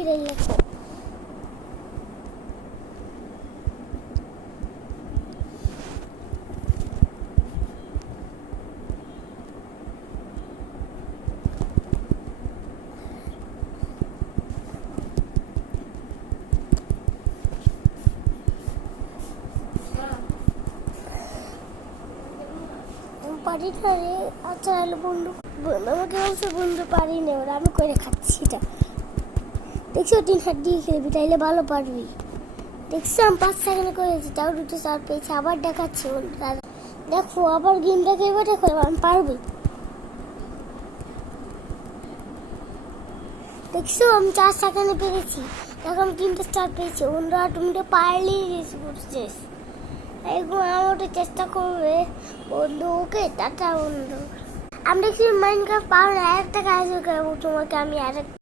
বিড়াল লেখো। পারি না রে। আচ্ছা হলো বন্ধু, আমাকে বলছে বন্ধু পারি না, ওরা আমি করে খাচ্ছি। এটা দেখছি 3 হাত দিয়ে খেলবি, তাইলে ভালো পারবি। দেখছি আমি 5 সেকেন্ডে করেছি, তাও 2টো স্টার পেয়েছি। আবার দেখাচ্ছি দেখো, আবার গেম দেখে এবার দেখো আমি পারবি। দেখছো আমি 4 সেকেন্ডে পেরেছি, দেখো আমি 3টে স্টার পেয়েছি। বন্ধুরা তুমি তো পারলেই শেষ। এগুলো আমাকে চেষ্টা করবে বন্ধু। ওকে টাটা বন্ধু। আমি দেখছি মাইনক্রাফট পারো না, একটা কাজ করবো তোমাকে আমি। আর